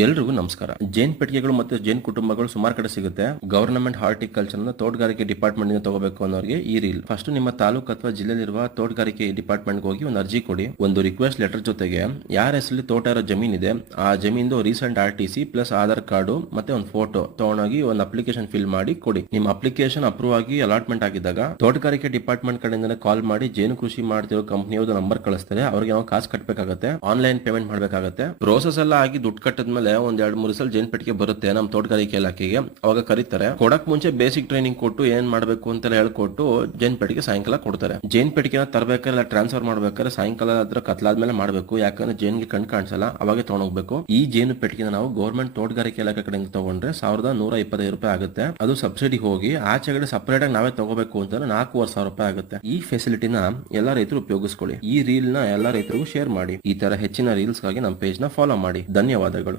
ಎಲ್ರಿಗೂ ನಮಸ್ಕಾರ. ಜೇನ್ ಪೆಟ್ಟಿಗೆಗಳು ಮತ್ತು ಜೇನ್ ಕುಟುಂಬಗಳು ಸುಮಾರು ಕಡೆ ಸಿಗುತ್ತೆ. ಗವರ್ನಮೆಂಟ್ ಹಾರ್ಟಿಕಲ್ಚರ್ ನ ತೋಟಗಾರಿಕೆ ಡಿಪಾರ್ಟ್ಮೆಂಟ್ ಇಂದ ತಗೋಬೇಕು ಅನ್ನೋರಿಗೆ ಈ ರೀಲ್. ಫಸ್ಟ್ ನಿಮ್ಮ ತಾಲೂಕು ಅಥವಾ ಜಿಲ್ಲೆಯಲ್ಲಿರುವ ತೋಟಗಾರಿಕೆ ಡಿಪಾರ್ಟ್ಮೆಂಟ್ ಹೋಗಿ ಒಂದು ಅರ್ಜಿ ಕೊಡಿ. ಒಂದು ರಿಕ್ವೆಸ್ಟ್ ಲೆಟರ್ ಜೊತೆಗೆ ಯಾರ ಹೆಸರಲ್ಲಿ ತೋಟ ಇರೋ ಜಮೀನ್ ಇದೆ ಆ ಜಮೀನ್ದು recent RTC plus Aadhaar card ಮತ್ತೆ ಒಂದು ಫೋಟೋ ತಗೊಂಡೋಗಿ ಒಂದು ಅಪ್ಲಿಕೇಶನ್ ಫಿಲ್ ಮಾಡಿ ಕೊಡಿ. ನಿಮ್ಮ ಅಪ್ಲಿಕೇಶನ್ ಅಪ್ರೂವ್ ಆಗಿ ಅಲಾಟ್ಮೆಂಟ್ ಆಗಿದ್ದಾಗ ತೋಟಗಾರಿಕೆ ಡಿಪಾರ್ಟ್ಮೆಂಟ್ ಕಡೆಯಿಂದ ಕಾಲ್ ಮಾಡಿ ಜೇನು ಕೃಷಿ ಮಾಡ್ತಿರೋ ಕಂಪನಿಯವ್ರದ್ದು ನಂಬರ್ ಕಳಿಸ್ತಾರೆ. ಅವ್ರಿಗೆ ನಾವು ಕಾಸು ಕಟ್ಟಬೇಕಾಗುತ್ತೆ, ಆನ್ಲೈನ್ ಪೇಮೆಂಟ್ ಮಾಡಬೇಕಾಗುತ್ತೆ. ಪ್ರೋಸೆಸ್ ಎಲ್ಲ ಆಗಿ ದುಡ್ಡು ಕಟ್ಟಿದ್ಮೇಲೆ ಒಂದ್ 2-3 ಸಲ ಜೇನ್ ಪೆಟ್ಟಿಗೆ ಬರುತ್ತೆ ನಮ್ಮ ತೋಟಗಾರಿಕೆ ಇಲಾಖೆಗೆ. ಅವಾಗ ಕರೀತಾರೆ. ಕೊಡಕ್ ಮುಂಚೆ ಬೇಸಿಕ್ ಟ್ರೈನಿಂಗ್ ಕೊಟ್ಟು ಏನ್ ಮಾಡಬೇಕು ಅಂತ ಹೇಳ್ಕೊಟ್ಟು ಜೇನ್ ಪೆಟ್ಟಿಗೆ ಸಾಯಂಕಾಲ ಕೊಡ್ತಾರೆ. ಜೇನ್ ಪೆಟ್ಟಿಗೆ ತರಬೇಕಾದ್ರೆ ಟ್ರಾನ್ಸ್ಫರ್ ಮಾಡ್ಬೇಕಾದ್ರೆ ಸಾಯಂಕಾಲ ಹತ್ರ ಕತ್ಲಾದ್ಮೇಲೆ ಮಾಡಬೇಕು. ಯಾಕಂದ್ರೆ ಜೇನ್ಗೆ ಕಣ್ ಕಾಣಿಸಲ್ಲ, ಅವಾಗೆ ತಗೊಂಡೋಗ್ಬೇಕು. ಈ ಜೇನು ಪೆಟ್ಟಿಗೆ ನಾವು ಗೌರ್ಮೆಂಟ್ ತೋಟಗಾರಿಕೆ ಇಲಾಖೆ ಕಡೆಯಿಂದ ತಗೊಂಡ್ರೆ 1125 ರೂಪಾಯಿ ಆಗುತ್ತೆ. ಅದು ಸಬ್ಸಿಡಿ ಹೋಗಿ ಆಚೆಗಡೆ ಸಪರೇಟ್ ಆಗಿ ನಾವೇ ತಗೋಬೇಕು ಅಂತ 4,500 ರೂಪಾಯಿ ಆಗುತ್ತೆ. ಈ ಫೆಸಿಲಿಟಿನ ಎಲ್ಲಾ ರೈತರು ಉಪಯೋಗಿಸ್ಕೊಳ್ಳಿ. ಈ ರೀಲ್ ನ ಎಲ್ಲಾ ರೈತರಿಗೂ ಶೇರ್ ಮಾಡಿ. ಈ ತರ ಹೆಚ್ಚಿನ ರೀಲ್ಸ್ ಗಾಗಿ ನಮ್ಮ ಪೇಜ್ ನ ಫಾಲೋ ಮಾಡಿ. ಧನ್ಯವಾದಗಳು.